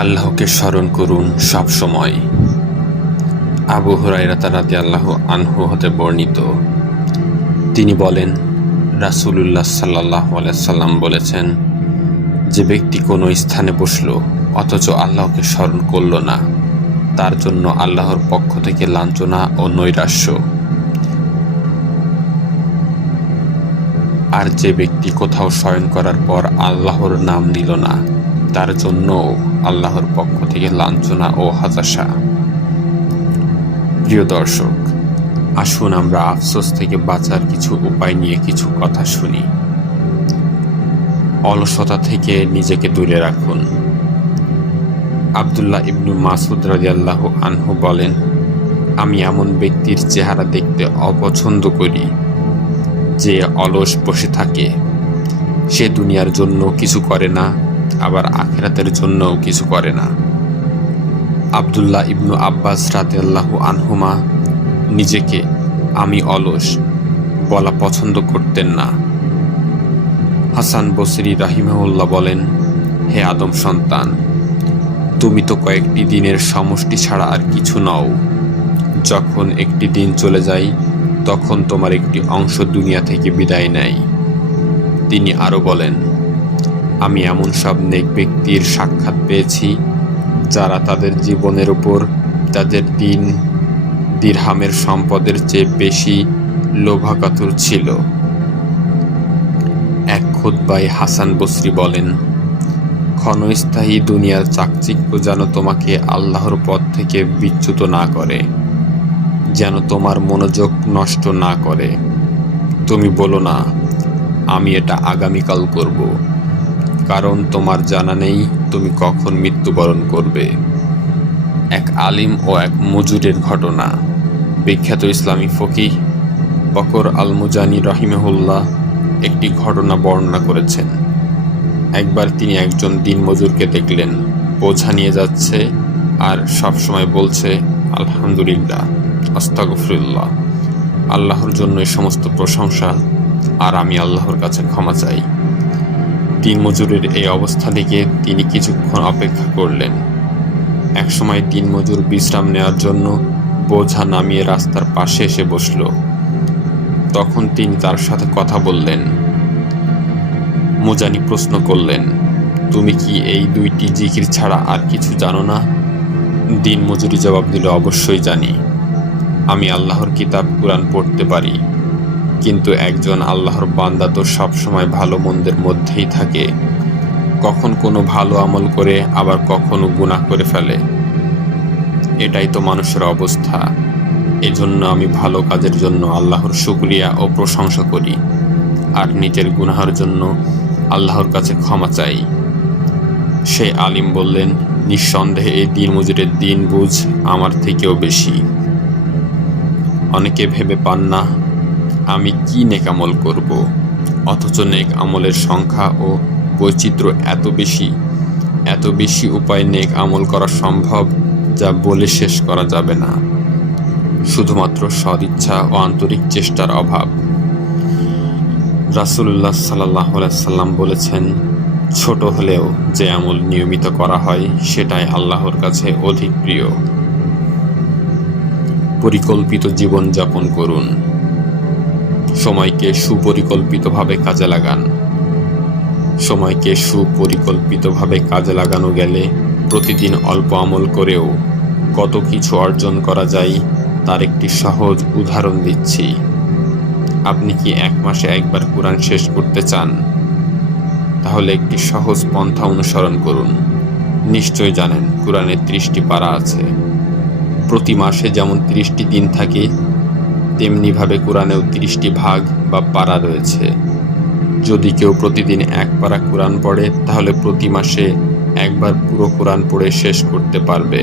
আল্লাহকে স্মরণ করুন সব সময়। আবু হুরায়রা রাদিয়াল্লাহু আনহু হতে বর্ণিত, তিনি বলেন, রাসূলুল্লাহ সাল্লাল্লাহু আলাইহি সাল্লাম বলেছেন, যে ব্যক্তি কোনো স্থানে বসল অথচ আল্লাহকে স্মরণ করল না, তার জন্য আল্লাহর পক্ষ থেকে লাঞ্ছনা ও নৈরাশ্য। আর যে ব্যক্তি কোথাও শয়ন করার পর আল্লাহর নাম নিল না, তার জন্যও আল্লাহর পক্ষ থেকে লাঞ্ছনা ও হতাশা। প্রিয় দর্শক, আসুন আমরা আফসোস থেকে বাঁচার কিছু উপায় নিয়ে কিছু কথা শুনি। অলসতা থেকে নিজেকে দূরে রাখুন। আব্দুল্লাহ ইবনু মাসউদ রাদিয়াল্লাহু আনহু বলেন, আমি এমন ব্যক্তির চেহারা দেখতে অপছন্দ করি যে অলস বসে থাকে। সে দুনিয়ার জন্য কিছু করে না, আবার আখিরাতের জন্যও কিছু করে না। আব্দুল্লাহ ইবনু আব্বাস রাদিয়াল্লাহু আনহুমা নিজেকে আমি অলস বলা পছন্দ করতেন না। হাসান বসরি রাহিমাহুল্লাহ বলেন, হে আদম সন্তান, তুমি তো কয়েকটি দিনের সমষ্টি ছাড়া আর কিছু নও। যখন একটি দিন চলে যায় তখন তোমার একটি অংশ দুনিয়া থেকে বিদায় নেয়। তিনি আরও বলেন, আমি এমন সব নেক ব্যক্তির সাক্ষাৎ পেয়েছি যারা তাদের জীবনের উপর তাদের দিরহামের সম্পদের চেয়ে বেশি লোভাকাতুর ছিল। এক খুতবায় হাসান বসরি বলেন, ক্ষণস্থায়ী দুনিয়ার চাকচিক্য যেন তোমাকে আল্লাহর পথ থেকে বিচ্যুত না করে, যেন তোমার মনোযোগ নষ্ট না করে। তুমি বলো না, আমি এটা আগামীকাল করব, কারণ তোমার জানা নেই তুমি কখন মৃত্যুবরণ করবে। এক আলিম ও এক মজুরের ঘটনা। বিখ্যাত ইসলামী ফকিহ বকর আল মুজানি রাহিমাহুল্লাহ একটি ঘটনা বর্ণনা করেছেন। একবার তিনি একজন দিনমজুরকে দেখলেন, বোঝা নিয়ে যাচ্ছে আর সবসময় বলছে, আলহামদুলিল্লাহ, আস্তাগফিরুল্লাহ, আল্লাহর জন্য সমস্ত প্রশংসা, আর আমি আল্লাহর কাছে ক্ষমা চাই। দিনমজুরের এই অবস্থা দেখে তিনি কিছুক্ষণ অপেক্ষা করলেন। একসময় দিনমজুর বিশ্রাম নেওয়ার জন্য বোঝা নামিয়ে রাস্তার পাশে এসে বসল। তখন তিনি তার সাথে কথা বললেন। মুজানি প্রশ্ন করলেন, তুমি কি এই দুইটি জিকির ছাড়া আর কিছু জানো না? দিনমজুরি জবাব দিল, অবশ্যই জানি। আমি আল্লাহর কিতাব কুরআন পড়তে পারি, কিন্তু একজন আল্লাহর বান্দা তো সবসময় ভালো মন্দের মধ্যেই থাকে। কখন কোনো ভালো আমল করে আবার কখনো গুনাহ করে ফেলে। এটাই তো মানুষের অবস্থা। এজন্য আমি ভালো কাজের জন্য আল্লাহর শুকরিয়া ও প্রশংসা করি, আর নিজের গুনাহের জন্য আল্লাহর কাছে ক্ষমা চাই। সে আলিম বললেন, নিঃসন্দেহে এই দিনমজুরের দিন বুঝ আমার থেকেও বেশি। অনেকে ভেবে পান না আমি কি নেক আমল করব, অথচ নেক আমলের সংখ্যা ও বৈচিত্র্য এত বেশি উপায় নেক আমল করা সম্ভব, যা বলে শেষ করা যাবে না। শুধুমাত্র সদিচ্ছা ও আন্তরিক চেষ্টার অভাব। রাসূলুল্লাহ সাল্লাল্লাহু আলাইহি সাল্লাম বলেছেন, ছোট হলেও যে আমল নিয়মিত করা হয় সেটাই আল্লাহর কাছে অধিক প্রিয়। পরিকল্পিত জীবন যাপন করুন। সময়কে সুপরিকল্পিতভাবে কাজে লাগান। সময়কে সুপরিকল্পিতভাবে কাজে লাগানো গেলে প্রতিদিন অল্প আমল করেও কত কিছু অর্জন করা যায়, তার একটি সহজ উদাহরণ দিচ্ছি। আপনি কি এক মাসে একবার কুরআন শেষ করতে চান? তাহলে একটি সহজ পন্থা অনুসরণ করুন। নিশ্চয় জানেন কুরআনে 30টি পারা আছে। প্রতি মাসে যেমন 30টি দিন থাকে, তেমনিভাবে কুরআনেও 30টি ভাগ বা পারা রয়েছে। যদি কেউ প্রতিদিন এক পারা কুরআন পড়ে, তাহলে প্রতি মাসে একবার পুরো কুরআন পড়ে শেষ করতে পারবে।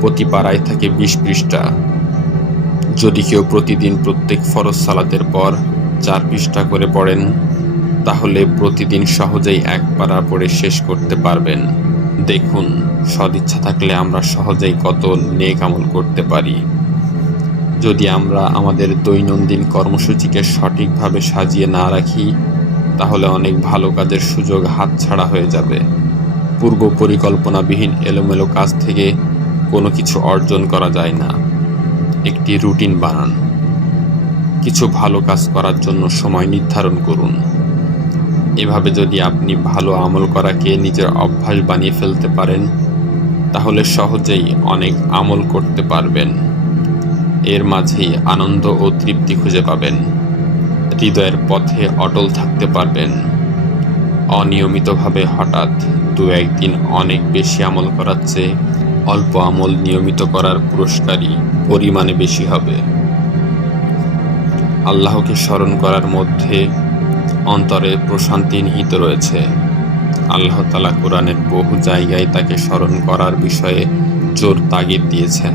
প্রতি পারায় থাকে 20 পৃষ্ঠা। যদি কেউ প্রতিদিন প্রত্যেক ফরজ সালাতের পর 4 পৃষ্ঠা করে পড়েন, তাহলে প্রতিদিন সহজেই এক পারা পড়ে শেষ করতে পারবেন। দেখুন, সদিচ্ছা থাকলে আমরা সহজেই কত নেক আমল করতে পারি। যদি আমরা আমাদের দৈনন্দিন কর্মসূচিকে সঠিকভাবে সাজিয়ে না রাখি, তাহলে অনেক ভালো কাজের সুযোগ হাতছাড়া হয়ে যাবে। পূর্ব পরিকল্পনাবিহীন এলোমেলো কাজ থেকে কোনো কিছু অর্জন করা যায় না। একটি রুটিন বানান। কিছু ভালো কাজ করার জন্য সময় নির্ধারণ করুন। এভাবে যদি আপনি ভালো আমল করাকে নিজের অভ্যাস বানিয়ে ফেলতে পারেন, তাহলে সহজেই অনেক আমল করতে পারবেন। এর মাঝেই আনন্দ ও তৃপ্তি খুঁজে পাবেন। হৃদয়ের পথে অটল থাকতে পারবেন। অনিয়মিতভাবে হঠাৎ দু একদিন অনেক বেশি আমল করার চেয়ে অল্প আমল নিয়মিত করার পুরস্কারই পরিমাণে বেশি হবে। আল্লাহকে স্মরণ করার মধ্যে অন্তরে প্রশান্তি নিহিত রয়েছে। আল্লাহ তাআলা কোরআনের বহু জায়গায় তাকে স্মরণ করার বিষয়ে জোর তাগিদ দিয়েছেন।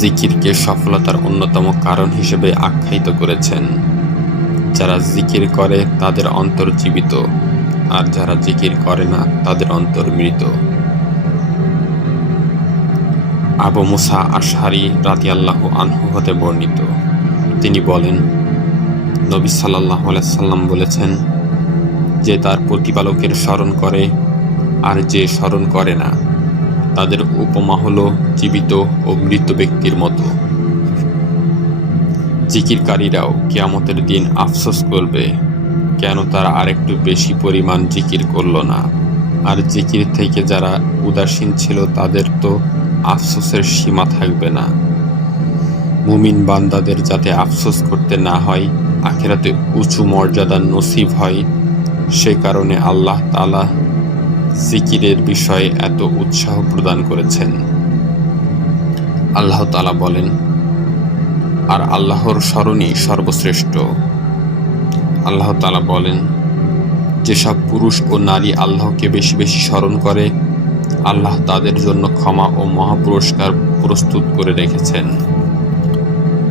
জিকিরকে সফলতার অন্যতম কারণ হিসেবে আখ্যায়িত করেছেন। যারা জিকির করে তাদের অন্তর জীবিত, আর যারা জিকির করে না তাদের অন্তর মৃত। আবু মুসা আশআরী রাদিয়াল্লাহু আনহু হতে বর্ণিত, তিনি বলেন, নবী সাল্লাল্লাহু আলাইহি সাল্লাম বলেছেন, যে তার প্রতিপালকের স্মরণ করে আর যে স্মরণ করে না, তাদের উপমা হলো জীবিত ও মৃত ব্যক্তির মতো। জিকিরকারীরাও কিয়ামতের দিন আফসোস করবে, কেন তারা আরেকটু বেশি পরিমাণ জিকির করল না। আর জিকির থেকে যারা উদাসীন ছিল তাদের তো আফসোসের সীমা থাকবে না। মুমিন বান্দাদের যাতে আফসোস করতে না হয়, আখিরাতে উঁচু মর্যাদার নসিব হয়, সে কারণে আল্লাহ তাআলা জিকিরের বিষয়ে এত উৎসাহ প্রদান করেছেন। আল্লাহ তাআলা বলেন, আর আল্লাহর স্মরণই সর্বশ্রেষ্ঠ। আল্লাহ তাআলা বলেন, যেসব পুরুষ ও নারী আল্লাহকে বেশি বেশি স্মরণ করে, আল্লাহ তাদের জন্য ক্ষমা ও মহাপুরস্কার প্রস্তুত করে রেখেছেন।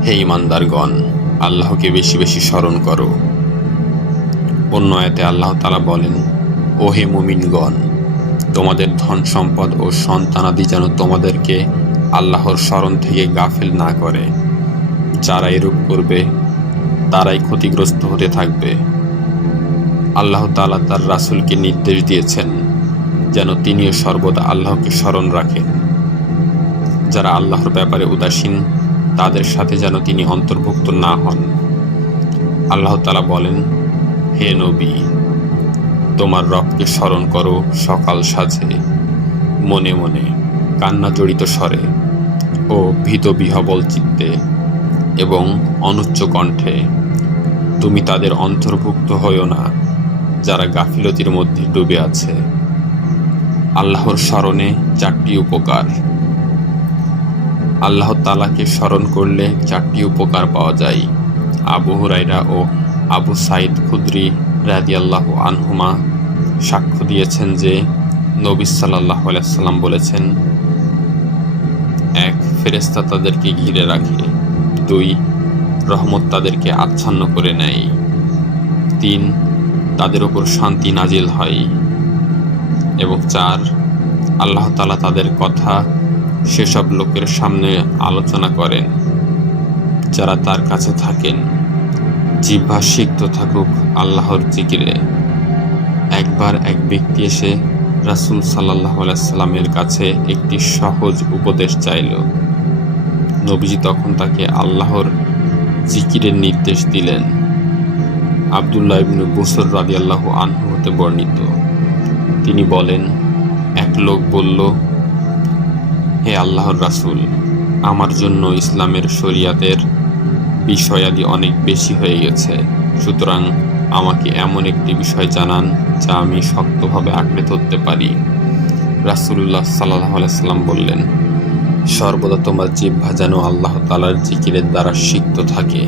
হে ঈমানদারগণ, আল্লাহকে বেশি বেশি স্মরণ করো। অন্য আয়াতে আল্লাহ তাআলা বলেন, ও হে মুমিনগণ, তোমাদের ধন সম্পদ ও সন্তানাদি যেন তোমাদেরকে আল্লাহর স্মরণ থেকে গাফেল না করে। যারা এরূপ করবে তারাই ক্ষতিগ্রস্ত হতে থাকবে। আল্লাহ তাআলা তার রাসূলকে নির্দেশ দিয়েছেন যেন তিনিও সর্বদা আল্লাহকে স্মরণ রাখেন। যারা আল্লাহর ব্যাপারে উদাসীন, তাদের সাথে যেন তিনি অন্তর্ভুক্ত না হন। আল্লাহ তাআলা বলেন, হে নবী, তোমার রবকে স্মরণ করো সকাল সাজে, মনে মনে, কান্না জড়িত স্বরে ও ভীত বিহবল চিত্তে এবং অনুচ্চ কণ্ঠে। তুমি তাদের অন্তর্ভুক্ত হইও না যারা গাফিলতির মধ্যে ডুবে আছে। আল্লাহর স্মরণে 4টি উপকার। আল্লাহ তাআলাকে স্মরণ করলে 4টি উপকার পাওয়া যায়। আবু হুরায়রা ও আবু সাঈদ খুদরি রাদিয়াল্লাহু আনহুমা সাক্ষ্য দিয়েছেন যে নবী সাল্লাল্লাহু আলাইহি সাল্লাম বলেছেন, 1. ফেরেশতা তাদেরকে ঘিরে রাখে। 2. রহমত তাদেরকে আচ্ছন্ন করে নেয়। 3. তাদের উপর শান্তি নাজিল হয়। এবং 4. আল্লাহ তাআলা তাদের কথা সেসব লোকের সামনে আলোচনা করেন যারা তার কাছে থাকেন। জিহ্বা সিক্ত থাকুক আল্লাহর জিকিরে। একবার এক ব্যক্তি এসে রাসূল সাল্লাল্লাহু আলাইহি সাল্লামের কাছে একটি সহজ উপদেশ চাইল। নবীজি তখন তাকে আল্লাহর জিকিরের নির্দেশ দিলেন। আব্দুল্লাহ ইবনে বুসর রাদিয়াল্লাহু আনহু হতে বর্ণিত, তিনি বলেন, এক লোক বলল, হে আল্লাহর রাসূল, আমার জন্য ইসলামের শরিয়াতের বিষয়াদি অনেক বেশি হয়ে গেছে, সুতরাং আমাকে এমন একটি বিষয় জানান যা আমি শক্তভাবে আঁকড়ে ধরতে পারি। রাসূলুল্লাহ সাল্লাল্লাহু আলাইহি সাল্লাম বললেন, সর্বদা তোমার জিহ্বা যেন আল্লাহ তাআলার জিকিরের দ্বারা সিক্ত থাকে।